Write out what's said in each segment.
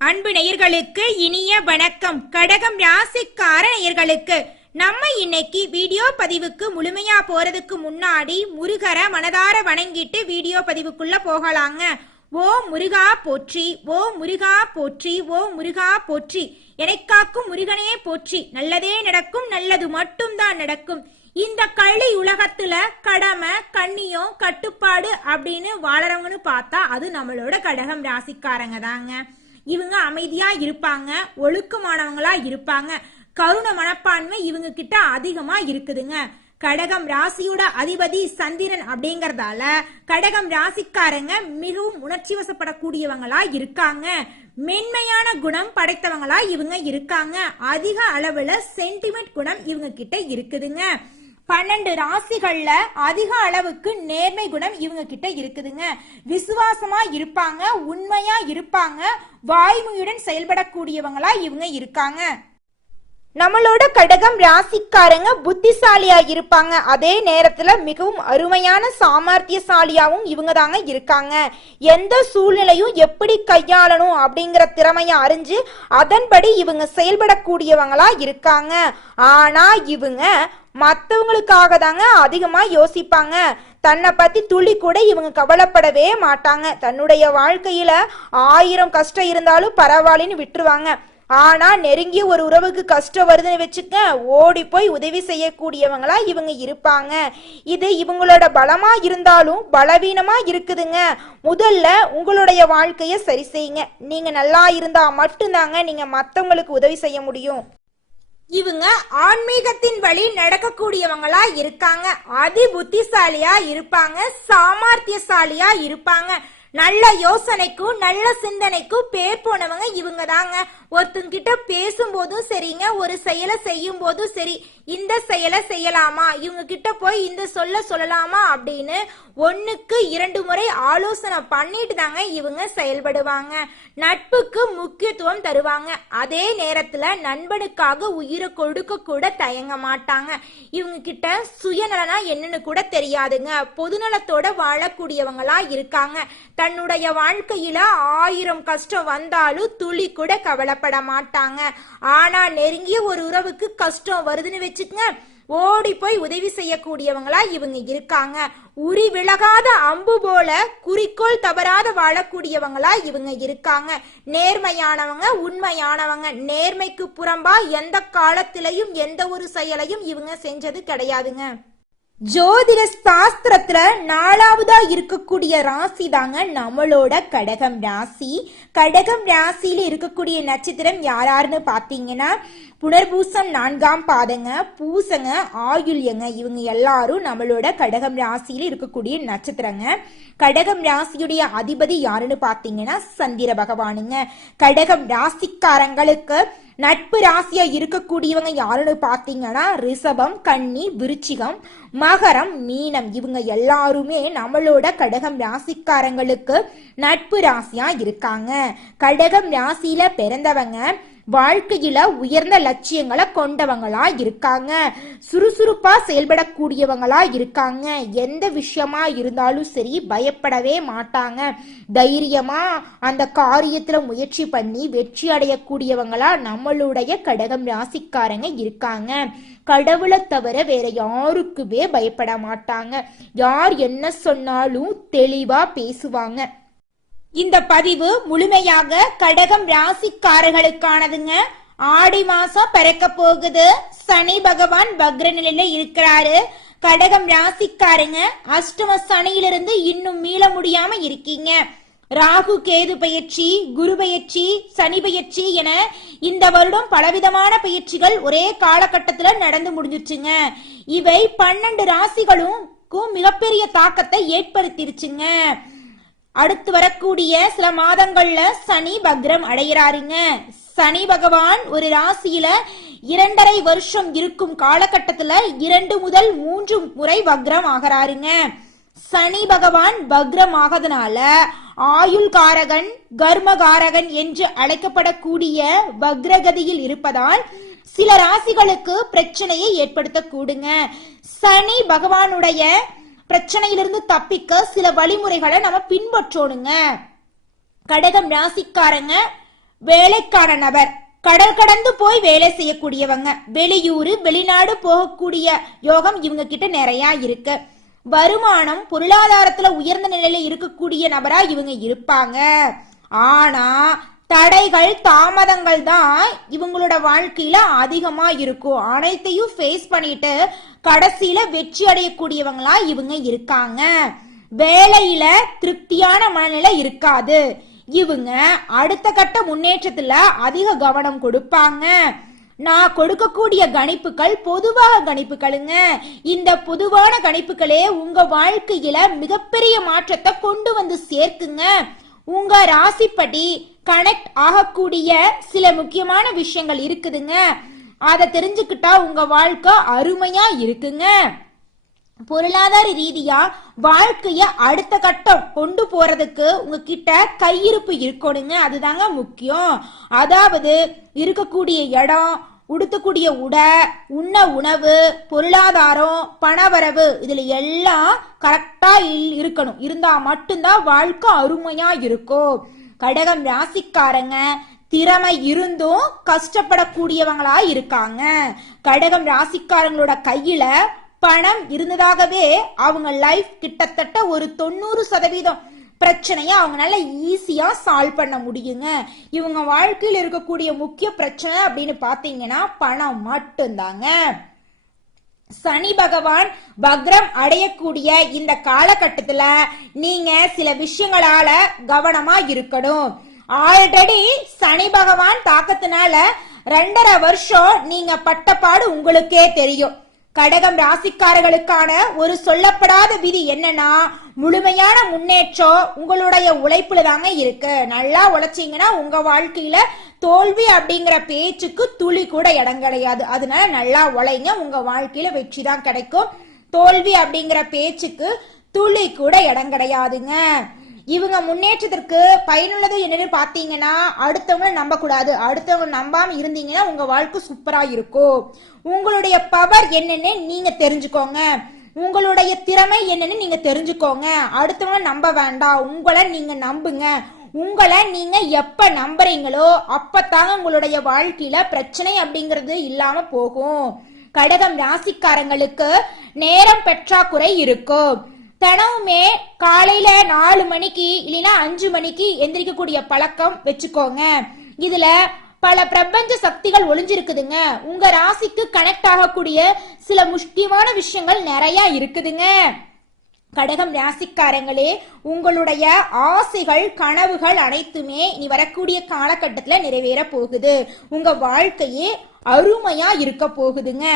அன்பு நேயர்களுக்கு இனிய வணக்கம். கடகம் ராசிக்கார நேயர்களுக்கு நம்ம இன்னைக்கு வீடியோ பதிவுக்கு முழுமையா போறதுக்கு முன்னாடி முருகரை மனதார வணங்கிட்டு வீடியோ பதிவுக்குள்ள போகலாங்க. ஓ முருகா போற்றி, ஓ முருகா போற்றி, ஓ முருகா போற்றி, எனக்காக்கும் முருகனே போற்றி. நல்லதே நடக்கும், நல்லது மட்டும்தான் நடக்கும். இந்த கள்ளி உலகத்துல கடமை கண்ணியம் கட்டுப்பாடு அப்படின்னு வாழறவங்கன்னு பார்த்தா அது நம்மளோட கடகம் ராசிக்காரங்க தாங்க. இவங்க அமைதியா இருப்பாங்க, ஒழுக்கமானவங்களா இருப்பாங்க, கருணை மனப்பான்மை இவங்க கிட்ட அதிகமா இருக்குதுங்க. கடகம் ராசியோட அதிபதி சந்திரன் அப்படிங்கறதால கடகம் ராசிக்காரங்க மிகவும் உணர்ச்சி வசப்படக்கூடியவங்களா இருக்காங்க. மென்மையான குணம் படைத்தவங்களா இவங்க இருக்காங்க. அதிக அளவுல சென்டிமெண்ட் குணம் இவங்க கிட்ட இருக்குதுங்க. 12 ராசிகள்ல அதிக அளவுக்கு நேர்மை குணம் இவங்க கிட்ட இருக்குதுங்க. விசுவாசமா இருப்பாங்க, உண்மையா இருப்பாங்க, வாய்மையுடன் செயல்படக்கூடியவங்களா இவங்க இருக்காங்க. நம்மளோட கடகம் ராசிக்காரங்க புத்திசாலியா இருப்பாங்க. அதே நேரத்துல மிகவும் அருமையான சாமர்த்தியசாலியாவும் இவங்க தாங்க இருக்காங்க. எந்த சூழ்நிலையும் எப்படி கையாளணும் அப்படிங்கிற திறமைய அறிஞ்சு அதன்படி இவங்க செயல்படக்கூடியவங்களா இருக்காங்க. ஆனா இவங்க மற்றவங்களுக்காக தாங்க அதிகமா யோசிப்பாங்க. தன்னை பத்தி துளி கூட இவங்க கவலைப்படவே மாட்டாங்க. தன்னுடைய வாழ்க்கையில 1000 கஷ்டம் இருந்தாலும் பரவாயில்லன்னு விட்டுருவாங்க. ஆனா நெருங்கிய ஒரு உறவுக்கு கஷ்டம் வருதுன்னு வச்சுக்க ஓடி போய் உதவி செய்யக்கூடியவங்களா இவங்க இருப்பாங்க. இது இவங்களோட பலமா இருந்தாலும் பலவீனமா இருக்குதுங்க. முதல்ல உங்களுடைய வாழ்க்கைய சரி செய்யுங்க. நீங்க நல்லா இருந்தா மட்டும்தாங்க நீங்க மற்றவங்களுக்கு உதவி செய்ய முடியும். இவங்க ஆன்மீகத்தின் வழி நடக்கக்கூடியவங்களா இருக்காங்க. அதி புத்திசாலியா இருப்பாங்க, சாமர்த்தியசாலியா இருப்பாங்க. நல்ல யோசனைக்கும் நல்ல சிந்தனைக்கும் பேர் போனவங்க இவங்க தாங்க. ஒருத்தங்கிட்ட பேசும்போதும் சரிங்க, ஒரு செயலை செய்யும் போதும் சரி, இந்த செயலை செய்யலாமா, இவங்க கிட்ட போய் இந்த சொல்லலாமா அப்படின்னு 1க்கு 2 முறை ஆலோசனை பண்ணிட்டு தாங்க இவங்க செயல்படுவாங்க. நட்புக்கு முக்கியத்துவம் தருவாங்க. அதே நேரத்துல நண்பனுக்காக உயிரை கொடுக்க கூட தயங்க மாட்டாங்க. இவங்க கிட்ட சுயநலனா என்னன்னு கூட தெரியாதுங்க. பொதுநலத்தோட வாழக்கூடியவங்களா இருக்காங்க. தன்னுடைய வாழ்க்கையில 1000 கஷ்டம் வந்தாலும் துளி கூட கவலைப்பட மாட்டாங்க. ஆனா நெருங்கிய ஒரு உறவுக்கு கஷ்டம் வருதுன்னு வச்சுக்கங்க, ஓடி போய் உதவி செய்யக்கூடியவங்களா இவங்க இருக்காங்க. உரி விலகாத அம்பு போல குறிக்கோள் தவறாத வாழக்கூடியவங்களா இவங்க இருக்காங்க. நேர்மையானவங்க, உண்மையானவங்க. நேர்மைக்கு புறம்பா எந்த காலத்திலையும் எந்த ஒரு செயலையும் இவங்க செஞ்சது கிடையாதுங்க. ஜோதிட சாஸ்திரத்துல 4வதா இருக்கக்கூடிய ராசி தாங்க நம்மளோட கடகம் ராசி. கடகம் ராசியில இருக்கக்கூடிய நட்சத்திரம் யாராருன்னு பாத்தீங்கன்னா புனர்பூசம் 4ஆம் பாதங்க, பூசங்க, ஆயுள்யங்க. இவங்க எல்லாரும் நம்மளோட கடகம் ராசியில இருக்கக்கூடிய நட்சத்திரங்க. கடகம் ராசியுடைய அதிபதி யாருன்னு பாத்தீங்கன்னா சந்திர பகவானுங்க. கடகம் ராசிக்காரங்களுக்கு நட்பு ராசியா இருக்கக்கூடியவங்க யாருன்னு பாத்தீங்கன்னா ரிஷபம், கன்னி, விருச்சிகம், மகரம், மீனம். இவங்க எல்லாருமே நம்மளோட கடகம் ராசிக்காரங்களுக்கு நட்பு ராசியா இருக்காங்க. கடகம் ராசியில பிறந்தவங்க வாழ்க்கையில உயர்ந்த லட்சியங்களை கொண்டவங்களா இருக்காங்க. சுறுசுறுப்பா செயல்படக்கூடியவங்களா இருக்காங்க. எந்த விஷயமா இருந்தாலும் சரி பயப்படவே மாட்டாங்க. தைரியமா அந்த காரியத்துல முயற்சி பண்ணி வெற்றி அடையக்கூடியவங்களா நம்மளுடைய கடகம் ராசிக்காரங்க இருக்காங்க. கடவுளை தவிர வேற யாருக்குமே பயப்பட மாட்டாங்க. யார் என்ன சொன்னாலும் தெளிவா பேசுவாங்க. இந்த பதிவு முழுமையாக கடகம் ராசிக்காரர்களுக்கானதுங்க. ஆடி மாசம் பிறக்க போகுது. சனி பகவான் வக்ர நிலையில இருக்கிறாரு. கடகம் ராசிக்காரங்க அஷ்டம சனியிலிருந்து இன்னும் மீள முடியாம இருக்கீங்க. ராகு கேது பயிற்சி, குரு பயிற்சி, சனி பயிற்சி என இந்த வருடம் பலவிதமான பயிற்சிகள் ஒரே காலகட்டத்துல நடந்து முடிஞ்சிருச்சுங்க. இவை 12 ராசிகளுக்கும் மிகப்பெரிய தாக்கத்தை ஏற்படுத்திருச்சுங்க. அடுத்து வரக்கூடிய சில மாதங்கள்ல சனி வக்ரம் அடைகிறாருங்க. சனி பகவான் ஒரு ராசியில 2.5 வருஷம் இருக்கும் காலகட்டத்துல 2 முதல் 3 முறை வக்ரம் ஆகிறாருங்க. சனி பகவான் வக்ரம் ஆகதனால ஆயுள்காரகன், கர்மகாரகன் என்று அழைக்கப்படக்கூடிய வக்ரகதியில் இருப்பதால் சில ராசிகளுக்கு பிரச்சனையை ஏற்படுத்தக்கூடுங்க. சனி பகவானுடைய பிரச்சனையிலிருந்து தப்பிக்க சில வழிமுறைகளை நம்ம பின்பற்றணுங்க. கடகம் ராசிக்காரங்க வேலைக்கான நபர், கடல் கடந்து போய் வேலை செய்யக்கூடியவங்க, வெளியூரு வெளிநாடு போகக்கூடிய யோகம் இவங்க கிட்ட நிறைய இருக்கு. வருமானம் பொருளாதாரத்துல உயர்ந்த நிலையில இருக்கக்கூடிய நபரா இவங்க இருப்பாங்க. ஆனா தடைகள் தாமதங்கள் தான் இவங்களோட வாழ்க்கையில அதிகமா இருக்கும். அனைத்தையும் ஃபேஸ் பண்ணிட்டு கடைசியில வெற்றி அடையக்கூடியவங்களா இவங்க இருக்காங்க. வேலையில திருப்தியான மனநிலை இருக்காது. இவங்க அடுத்த கட்ட முன்னேற்றத்துல அதிக கவனம் கொடுப்பாங்க. நான் கொடுக்கக்கூடிய கணிப்புகள் பொதுவாக கணிப்புகளுங்க. இந்த பொதுவான கணிப்புகளே உங்க வாழ்க்கையில மிகப்பெரிய மாற்றத்தை கொண்டு வந்து சேர்க்குங்க. உங்க ராசிப்படி கனெக்ட் ஆகக்கூடிய சில முக்கியமான விஷயங்கள் இருக்குதுங்க. அதை தெரிஞ்சுக்கிட்டா உங்க வாழ்க்கை அருமையா இருக்குங்க. பொருளாதார ரீதியா வாழ்க்கைய அடுத்த கட்டம் கொண்டு போறதுக்கு உங்ககிட்ட கையிருப்பு இருக்கணுங்க. அதுதாங்க முக்கியம். அதாவது இருக்கக்கூடிய இடம், உடுத்தக்கூடிய உடை, உண்ண உணவு, பொருளாதாரம், பணவரவு, இதுல எல்லாம் கரெக்டா இருக்கணும். இருந்தா மட்டும்தான் வாழ்க்கை அருமையா இருக்கும். கடகம் ராசிக்காரங்க திறமை இருந்தும் கஷ்டப்படக்கூடியவங்களா இருக்காங்க. கடகம் ராசிக்காரங்களோட கையில பணம் இருந்ததாகவே அவங்க லைஃப் கிட்டத்தட்ட ஒரு 90% பிரச்சனைய அவங்களால ஈஸியா சால்வ் பண்ண முடியுங்க. இவங்க வாழ்க்கையில் இருக்கக்கூடிய முக்கிய பிரச்சனை அப்படின்னு பாத்தீங்கன்னா பணம் மட்டும்தாங்க. சனி பகவான் வக்ரம் அடையக்கூடிய இந்த காலகட்டத்துல நீங்க சில விஷயங்களால கவனமா இருக்கணும். ஆல்ரெடி சனி பகவான் தாக்கத்தினால 2.5 வருஷம் நீங்க பட்டப்பாடு உங்களுக்கே தெரியும். கடகம் ராசிக்காரர்களுக்கான ஒரு சொல்லப்படாத விதி என்னன்னா, முழுமையான முன்னேற்றம் உங்களுடைய உழைப்புல தாங்க இருக்கு. நல்லா உழைச்சீங்கன்னா உங்க வாழ்க்கையில தோல்வி அப்படிங்கிற பேச்சுக்கு துளி கூட இடம் கிடையாது. அதனால நல்லா உழைங்க, உங்க வாழ்க்கையில வெற்றி தான் கிடைக்கும். தோல்வி அப்படிங்கிற பேச்சுக்கு துளி கூட இடம் கிடையாதுங்க. இவங்க முன்னேற்றத்திற்கு பயனுள்ளது என்னன்னு பாத்தீங்கன்னா, அடுத்தவங்க நம்ப கூடாது. அடுத்தவங்க நம்பாம இருந்தீங்கன்னா உங்க வாழ்க்கை சூப்பரா இருக்கும். உங்களுடைய பவர் என்னன்னு நீங்க தெரிஞ்சுக்கோங்க. உங்களுடைய திறமை என்னன்னு நீங்க தெரிஞ்சுக்கோங்க. அடுத்தவங்க நம்ப வேண்டாம், உங்களை நீங்க நம்புங்க. உங்களை நீங்க எப்ப நம்புறீங்களோ அப்பத்தாங்க உங்களுடைய வாழ்க்கையில பிரச்சனை அப்படிங்கிறது இல்லாம போகும். கடகம் ராசிக்காரங்களுக்கு நேரம் பற்றாக்குறை இருக்கும். தினமுமே காலையில 4 மணிக்கு இல்லைன்னா 5 மணிக்கு எந்திரிக்கக்கூடிய பழக்கம் வச்சுக்கோங்க. இதுல பல பிரபஞ்ச சக்திகள் ஒளிஞ்சிருக்குதுங்க. உங்க ராசிக்கு கனெக்ட் ஆகக்கூடிய சில முக்கியமான விஷயங்கள் நிறைய இருக்குதுங்க. கடகம் ராசிக்காரங்களே, உங்களுடைய ஆசைகள் கனவுகள் அனைத்துமே இனி வரக்கூடிய காலகட்டத்துல நிறைவேற போகுது. உங்க வாழ்க்கையே அருமையா இருக்க போகுதுங்க.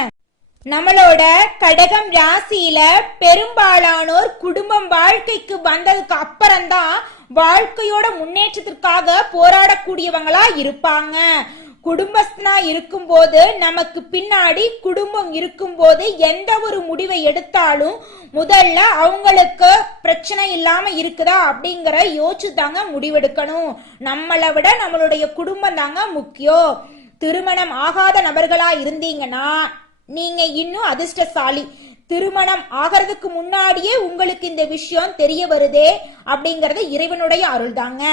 நம்மளோட கடகம் ராசியில பெரும்பாலானோர் குடும்பம் வாழ்க்கைக்கு வந்ததுக்கு அப்புறம்தான் வாழ்க்கையோட முன்னேற்றத்திற்காக போராடக்கூடியவங்களா இருப்பாங்க. குடும்பஸ்தனா இருக்கும்போது நமக்கு பின்னாடி குடும்பம் இருக்கும்போது எந்த ஒரு முடிவை எடுத்தாலும் முதல்ல அவங்களுக்கு பிரச்சனை இல்லாம இருக்குதா அப்படிங்கிற யோசிச்சு தாங்க முடிவெடுக்கணும். நம்மளை விட நம்மளுடைய குடும்பம் தாங்க முக்கியம். திருமணம் ஆகாத நபர்களா இருந்தீங்கன்னா நீங்க இன்னும் அதிர்ஷ்டசாலி. திருமணம் ஆகிறதுக்கு முன்னாடியே உங்களுக்கு இந்த விஷயம் தெரிய வருதே அப்படிங்கறது இறைவனுடைய அருள் தாங்க.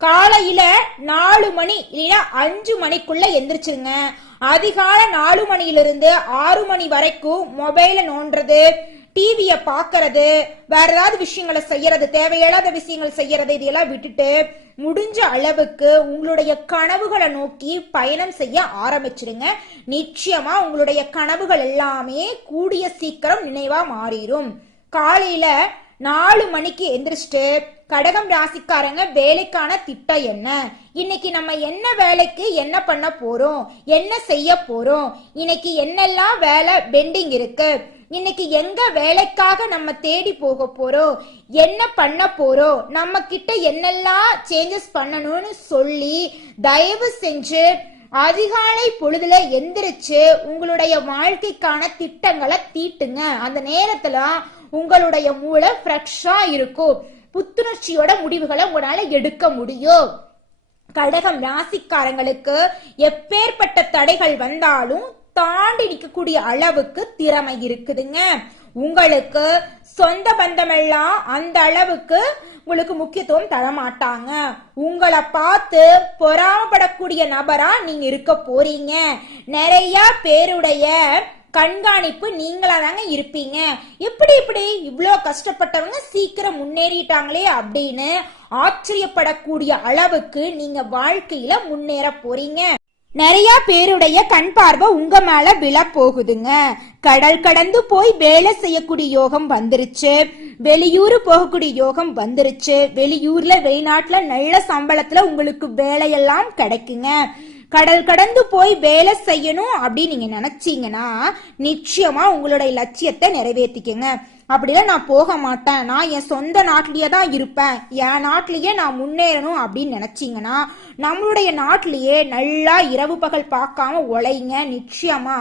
காலையில 4 மணி இல்ல 5 மணிக்குள்ள எந்திரிச்சிருங்க. அதிகால 4 மணியிலிருந்து 6 மணி வரைக்கும் மொபைல நோண்டுறது, டிவிய பாக்குறது, வேற ஏதாவது விஷயங்களை செய்யறது, தேவையில்லாத விஷயங்கள் செய்யறது, இதெல்லாம் விட்டுட்டு முடிஞ்ச அளவுக்கு உங்களுடைய கனவுகளை நோக்கி பயணம் செய்ய ஆரம்பிச்சிருங்க. நிச்சயமா உங்களுடைய கனவுகள் எல்லாமே கூடிய சீக்கிரம் நினைவா மாறிடும். காலையில 4 மணிக்கு எந்திரிச்சிட்டு கடகம் ராசிக்காரங்க வேலைக்கான திட்டம் என்ன, இன்னைக்கு நம்ம என்ன வேலைக்கு என்ன பண்ண போறோம், என்ன செய்ய போறோம், இன்னைக்கு என்னெல்லாம் வேலை பெண்டிங் இருக்கு, இன்னைக்கு எங்க வேலைக்காக நம்ம தேடி போக போறோம், என்ன பண்ண போறோம், நம்ம கிட்ட என்னெல்லாம் சேஞ்சஸ் பண்ணணும்னு சொல்லி தயவு செஞ்சு அதிகாலை பொழுதுல எந்திரிச்சு உங்களுடைய வாழ்க்கைக்கான திட்டங்களை தீட்டுங்க. அந்த நேரத்துல உங்களுடைய மூளை ஃப்ரெஷ்ஷா இருக்கும். புத்துணர்ச்சியோட முடிவுகளை உங்களால எடுக்க முடியும். கடகம் ராசிக்காரங்களுக்கு எப்பேற்பட்ட தடைகள் வந்தாலும் தாண்டி நிற்கக்கூடிய அளவுக்கு திறமை இருக்குதுங்க. உங்களுக்கு சொந்த பந்தமெல்லாம் அந்த அளவுக்கு உங்களுக்கு முக்கியத்துவம் தரமாட்டாங்க. உங்களை பார்த்து பொறாமப்படக்கூடிய நபரா நீங்க இருக்க போறீங்க. நிறைய பேருடைய கண்காணிப்பு நீங்களா தாங்க இருப்பீங்க. இப்படி இவ்வளோ கஷ்டப்பட்டவங்க சீக்கிரம் முன்னேறிட்டாங்களே அப்படின்னு ஆச்சரியப்படக்கூடிய அளவுக்கு நீங்க வாழ்க்கையில முன்னேற போறீங்க. நிறைய பேருடைய கண் பார்வை உங்க மேல விழ போகுதுங்க. கடல் கடந்து போய் வேலை செய்யக்கூடிய யோகம் வந்துருச்சு. வெளியூர் போகக்கூடிய யோகம் வந்துருச்சு. வெளியூர்ல வெளிநாட்டுல நல்ல சம்பளத்துல உங்களுக்கு வேலையெல்லாம் கிடைக்குங்க. கடல் கடந்து போய் வேலை செய்யணும் அப்படின்னு நீங்க நினைச்சீங்கன்னா நிச்சயமா உங்களுடைய லட்சியத்தை நிறைவேற்றிக்கங்க. அப்படிலாம் நான் போக மாட்டேன், நான் என் சொந்த நாட்டிலேயே தான் இருப்பேன், என் நாட்டிலேயே நான் முன்னேறணும் அப்படின்னு நினைச்சீங்கன்னா நம்மளுடைய நாட்டிலேயே நல்லா இரவு பகல் பார்க்காம உழைங்க. நிச்சயமா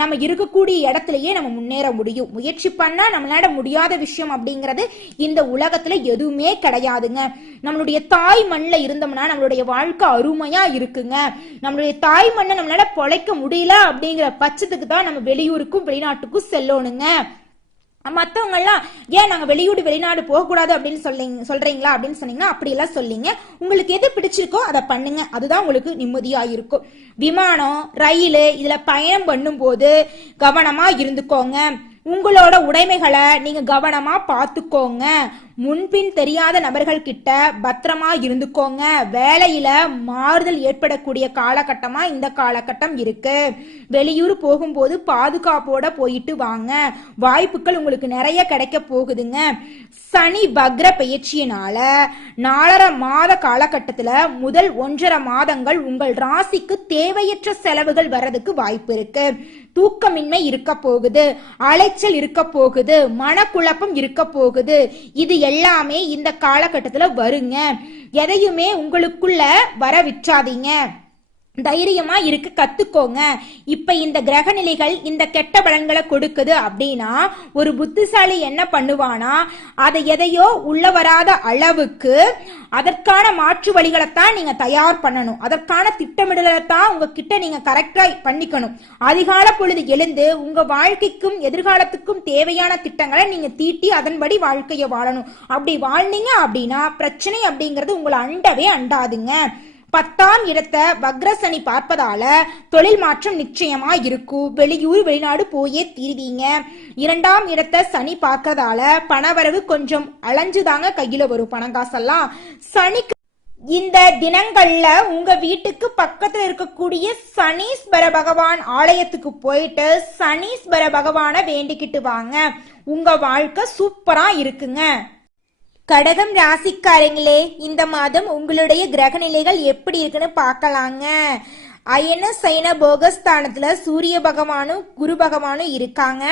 நம்ம இருக்கக்கூடிய இடத்துலயே நம்ம முன்னேற முடியும். முயற்சி பண்ணா நம்மளால முடியாத விஷயம் அப்படிங்கிறது இந்த உலகத்துல எதுவுமே கிடையாதுங்க. நம்மளுடைய தாய் மண்ணில் இருந்தோம்னா நம்மளுடைய வாழ்க்கை அருமையா இருக்குங்க. நம்மளுடைய தாய் மண்ணை நம்மளால பொழைக்க முடியல அப்படிங்கிற பட்சத்துக்கு தான் நம்ம வெளியூருக்கும் வெளிநாட்டுக்கும் செல்லணுங்க. மற்றவங்க எல்லாம் ஏன் நாங்க வெளியூர் வெளிநாடு போகக்கூடாது அப்படின்னு சொல்றீங்களா அப்படின்னு சொன்னீங்கன்னா அப்படியெல்லாம் சொல்லிங்க. உங்களுக்கு எது பிடிச்சிருக்கோ அதை பண்ணுங்க, அதுதான் உங்களுக்கு நிம்மதியா இருக்கும். விமானம் ரயில் இதுல பயணம் பண்ணும் போது கவனமா இருந்துக்கோங்க. உங்களோட உடைமைகளை நீங்க கவனமா பார்த்துக்கோங்க. முன்பின் தெரியாத நபர்கள் கிட்ட பத்திரமா இருந்துக்கோங்க. வேலையில மாறுதல் ஏற்படக்கூடிய காலகட்டமா இந்த காலகட்டம் இருக்கு. வெளியூர் போகும்போது பாதுகாப்போட போயிட்டு வாங்க. வாய்ப்புகள் உங்களுக்கு நிறைய கிடைக்க போகுதுங்க. சனி வக்ர பயிற்சியினால 4.5 மாத காலகட்டத்துல முதல் 1.5 மாதங்கள் உங்கள் ராசிக்கு தேவையற்ற செலவுகள் வர்றதுக்கு வாய்ப்பு இருக்கு. தூக்கமின்மை இருக்க போகுது, அலைச்சல் இருக்க போகுது, மனக்குழப்பம் இருக்க போகுது. இது எல்லாமே இந்த காலகட்டத்துல வருங்க. எதையுமே உங்களுக்குள்ள வர விற்றாதீங்க. தைரியமா இருக்க கத்துக்கோங்க. இப்ப இந்த கிரக நிலைகள் இந்த கெட்ட பலன்களை கொடுக்குது அப்படின்னா ஒரு புத்திசாலி என்ன பண்ணுவானா அதை எதையோ உள்ள வராத அளவுக்கு அதற்கான மாற்று வழிகளைத்தான் நீங்க தயார் பண்ணணும். அதற்கான திட்டமிடலைத்தான் உங்ககிட்ட நீங்க கரெக்டா பண்ணிக்கணும். அதிகால பொழுது எழுந்து உங்க வாழ்க்கைக்கும் எதிர்காலத்துக்கும் தேவையான திட்டங்களை நீங்க தீட்டி அதன்படி வாழ்க்கையை வாழணும். அப்படி வாழ்ந்தீங்க அப்படின்னா பிரச்சனை அப்படிங்கிறது உங்களை அண்டவே அண்டாதுங்க. 10ஆம் இடத்தை வக்ரசனி பார்ப்பதால தொழில் மாற்றம் நிச்சயமா இருக்கும். வெளியூர் வெளிநாடு போயே தீர்வீங்க. 2ஆம் இடத்தை சனி பார்க்கறதால பணவரவு கொஞ்சம் அலைஞ்சுதாங்க கையில வரும் பணங்காசெல்லாம். சனிக்கு இந்த தினங்கள்ல உங்க வீட்டுக்கு பக்கத்துல இருக்கக்கூடிய சனீஸ்வர பகவான் ஆலயத்துக்கு போயிட்டு சனீஸ்வர பகவான வேண்டிக்கிட்டு வாங்க. உங்க வாழ்க்கை சூப்பரா இருக்குங்க. கடகம் ராசிக்காரங்களே, இந்த மாதம் உங்களுடைய கிரக நிலைகள் எப்படி இருக்குன்னு பார்க்கலாங்க. அயன சைன போகஸ்தானத்துல சூரிய பகவானும் குரு பகவானும் இருக்காங்க.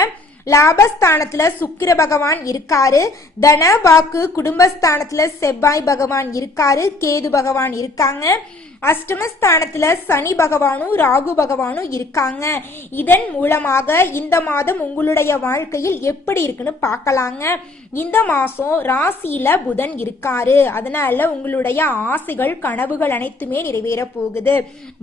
லாபஸ்தானத்துல சுக்கிர பகவான் இருக்காரு. தன வாக்கு குடும்பஸ்தானத்துல செவ்வாய் பகவான் இருக்காரு. கேது பகவான் இருக்காங்க. அஷ்டமஸ்தானத்துல சனி பகவானும் ராகு பகவானும் இருக்காங்க. இதன் மூலமாக இந்த மாதம் உங்களுடைய வாழ்க்கையில் எப்படி இருக்குன்னு பார்க்கலாங்க. இந்த மாசம் ராசியில புதன் இருக்காரு. அதனால உங்களுடைய ஆசைகள் கனவுகள் அனைத்துமே நிறைவேற போகுது.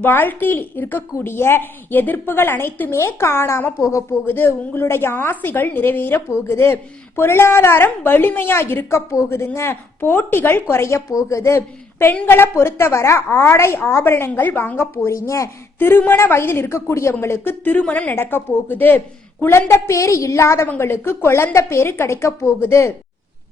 வாழ்க்கையில் இருக்கக்கூடிய எதிர்ப்புகள் அனைத்துமே காணாம போக போகுது. உங்களுடைய ஆசைகள் நிறைவேற போகுது. பொருளாதாரம் வலிமையா இருக்க போகுதுங்க. போட்டிகள் குறைய போகுது. பெண்களை பொறுத்தவரை ஆடை ஆபரணங்கள் வாங்க போறீங்க. திருமண வயதில் இருக்கக்கூடியவங்களுக்கு திருமணம் நடக்க போகுது. குழந்தை பேரு இல்லாதவங்களுக்கு குழந்தை பேரு கிடைக்க போகுது.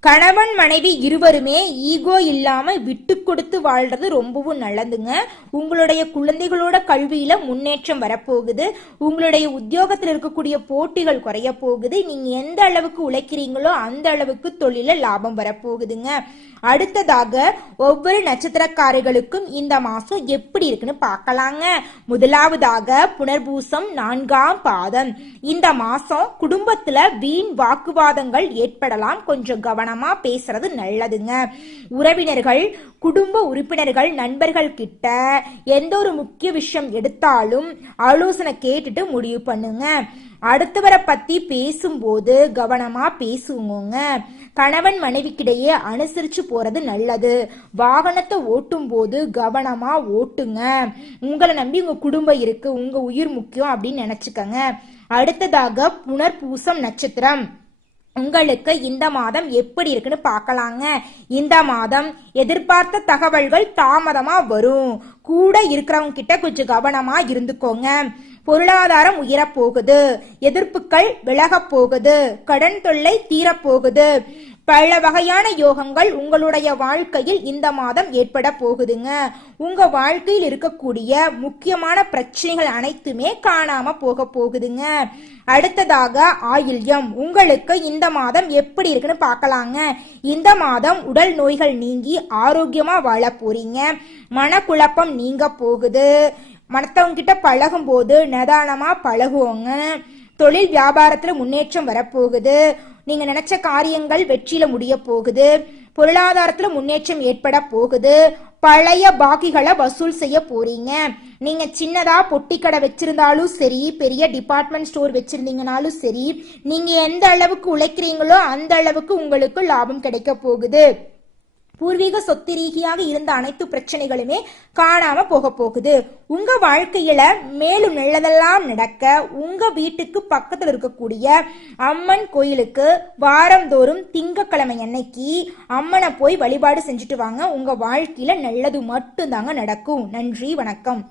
கணவன் மனைவி இருவருமே ஈகோ இல்லாம விட்டு கொடுத்து வாழ்றது ரொம்பவும் நல்லதுங்க. உங்களுடைய குழந்தைகளோட கல்வியில முன்னேற்றம் வரப்போகுது. உங்களுடைய உத்தியோகத்தில் இருக்கக்கூடிய போட்டிகள் குறைய போகுது. நீங்க எந்த அளவுக்கு உழைக்கிறீங்களோ அந்த அளவுக்கு தொழில லாபம் வரப்போகுதுங்க. அடுத்ததாக ஒவ்வொரு நட்சத்திரக்காரர்களுக்கும் இந்த மாசம் எப்படி இருக்குன்னு பார்க்கலாங்க. முதலாவதாக புனர்பூசம் 4ஆம் பாதம். இந்த மாசம் குடும்பத்துல வீண் வாக்குவாதங்கள் ஏற்படலாம். கொஞ்சம் கவனமா பேசுறது நல்லதுங்க. உறவினர்கள் குடும்ப உறுப்பினர்கள் நண்பர்கள் கிட்ட எந்த ஒரு முக்கிய விஷயம் எடுத்தாலும் ஆலோசனை கேட்டுட்டு முடிவு பண்ணுங்க. அடுத்தவரை பத்தி பேசும்போது கவனமா பேசுவோங்க. கணவன் மனைவிக்கிடையே அனுசரிச்சு போறது நல்லது. வாகனத்தை ஓட்டும் போது கவனமா ஓட்டுங்க. உங்களை நம்பி உங்க குடும்பம் இருக்கு, உங்க உயிர் முக்கியம் அப்படின்னு நினைச்சுக்கங்க. அடுத்ததாக புனர்பூசம் நட்சத்திரம். உங்களுக்கு இந்த மாதம் எப்படி இருக்குன்னு பார்க்கலாங்க. இந்த மாதம் எதிர்பார்த்த தகவல்கள் தாமதமா வரும். கூட இருக்கிறவங்க கிட்ட கொஞ்சம் கவனமா இருந்துக்கோங்க. பொருளாதாரம் உயரப்போகுது. எதிர்ப்புகள் விலகப் போகுது. கடன் தொல்லை தீரப்போகுது. பல வகையான யோகங்கள் உங்களுடைய வாழ்க்கையில் இந்த மாதம் ஏற்பட போகுதுங்க. உங்க வாழ்க்கையில் இருக்கக்கூடிய முக்கியமான பிரச்சனைகள் அனைத்துமே காணாம போக போகுதுங்க. அடுத்ததாக ஆயில்யம். உங்களுக்கு இந்த மாதம் எப்படி இருக்குன்னு பார்க்கலாங்க. இந்த மாதம் உடல் நோய்கள் நீங்கி ஆரோக்கியமா வாழ போறீங்க. மனக்குழப்பம் நீங்க போகுது. மற்றவங்க கிட்ட பழகும் போது நிதானமா பழகுவோங்க. தொழில் வியாபாரத்துல முன்னேற்றம் வரப்போகுது. நீங்க நினைச்ச காரியங்கள் வெற்றியில முடிய போகுது. பொருளாதாரத்துல முன்னேற்றம் ஏற்பட போகுது. பழைய பாக்கிகளை வசூல் செய்ய போறீங்க. நீங்க சின்னதா பொட்டி கடை வச்சிருந்தாலும் சரி, பெரிய டிபார்ட்மெண்ட் ஸ்டோர் வச்சிருந்தீங்கனாலும் சரி, நீங்க எந்த அளவுக்கு உழைக்கிறீங்களோ அந்த அளவுக்கு உங்களுக்கு லாபம் கிடைக்க போகுது. பூர்வீக சொத்து ரீதியாக இருந்த அனைத்து பிரச்சனைகளுமே காணாம போக போகுது. உங்க வாழ்க்கையில மேலும் நல்லதெல்லாம் நடக்க உங்க வீட்டுக்கு பக்கத்துல இருக்கக்கூடிய அம்மன் கோயிலுக்கு வாரந்தோறும் திங்கக்கிழமை அன்னைக்கு அம்மனை போய் வழிபாடு செஞ்சுட்டு வாங்க. உங்க வாழ்க்கையில நல்லது மட்டும்தாங்க நடக்கும். நன்றி, வணக்கம்.